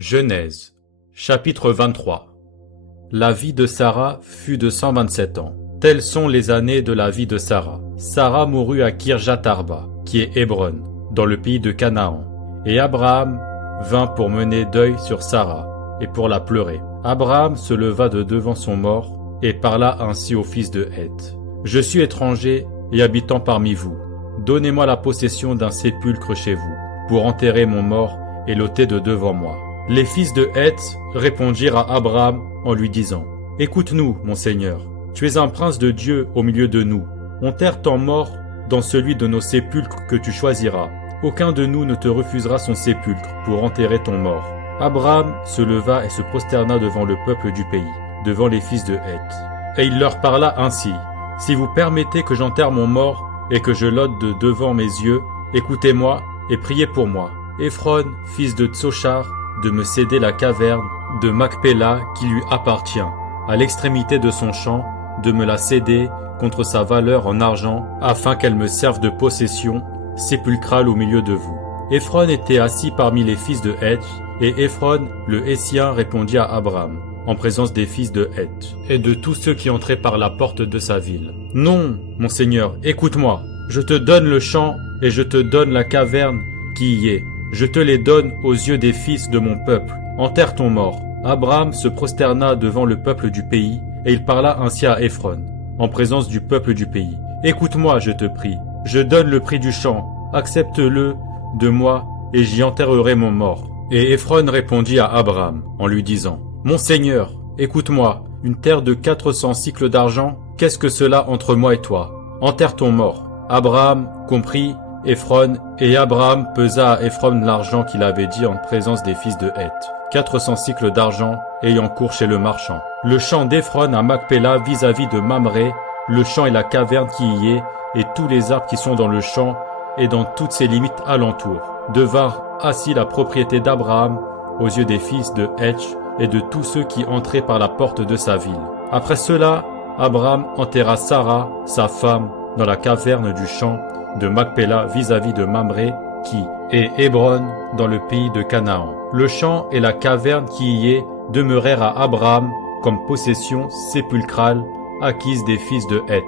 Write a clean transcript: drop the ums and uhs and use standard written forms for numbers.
Genèse, chapitre 23. La vie de Sarah fut de 127 ans. Telles sont les années de la vie de Sarah. Sarah mourut à Kirjat-Arba, qui est Hébron, dans le pays de Canaan. Et Abraham vint pour mener deuil sur Sarah, et pour la pleurer. Abraham se leva de devant son mort, et parla ainsi au fils de Heth. Je suis étranger et habitant parmi vous. Donnez-moi la possession d'un sépulcre chez vous, pour enterrer mon mort et l'ôter de devant moi. Les fils de Heth répondirent à Abraham en lui disant : Écoute-nous, mon Seigneur, tu es un prince de Dieu au milieu de nous. Enterre ton mort dans celui de nos sépulcres que tu choisiras. Aucun de nous ne te refusera son sépulcre pour enterrer ton mort. Abraham se leva et se prosterna devant le peuple du pays, devant les fils de Heth. Et il leur parla ainsi : Si vous permettez que j'enterre mon mort et que je l'ôte de devant mes yeux, écoutez-moi et priez pour moi. Éphron, fils de Tsochar, de me céder la caverne de Macpéla qui lui appartient, à l'extrémité de son champ, de me la céder contre sa valeur en argent, afin qu'elle me serve de possession sépulcrale au milieu de vous. Éphron était assis parmi les fils de Heth, et Éphron, le Hétien, répondit à Abraham, en présence des fils de Heth, et de tous ceux qui entraient par la porte de sa ville. Non, mon Seigneur, écoute-moi, je te donne le champ, et je te donne la caverne qui y est. Je te les donne aux yeux des fils de mon peuple. Enterre ton mort. Abraham se prosterna devant le peuple du pays, et il parla ainsi à Éphron, en présence du peuple du pays. Écoute-moi, je te prie. Je donne le prix du champ. Accepte-le de moi, et j'y enterrerai mon mort. Et Éphron répondit à Abraham, en lui disant : Mon Seigneur, écoute-moi, une terre de 400 cycles d'argent, qu'est-ce que cela entre moi et toi ? Enterre ton mort. Abraham comprit Éphron, et Abraham pesa à Éphron l'argent qu'il avait dit en présence des fils de Heth. 400 cycles d'argent ayant cours chez le marchand. Le champ d'Éphron à Macpéla vis-à-vis de Mamré, le champ et la caverne qui y est, et tous les arbres qui sont dans le champ, et dans toutes ses limites alentour, devinrent ainsi la propriété d'Abraham aux yeux des fils de Heth et de tous ceux qui entraient par la porte de sa ville. Après cela, Abraham enterra Sarah, sa femme, dans la caverne du champ de Macpéla vis-à-vis de Mamré, qui est Hébron, dans le pays de Canaan. Le champ et la caverne qui y est demeurèrent à Abraham comme possession sépulcrale acquise des fils de Heth.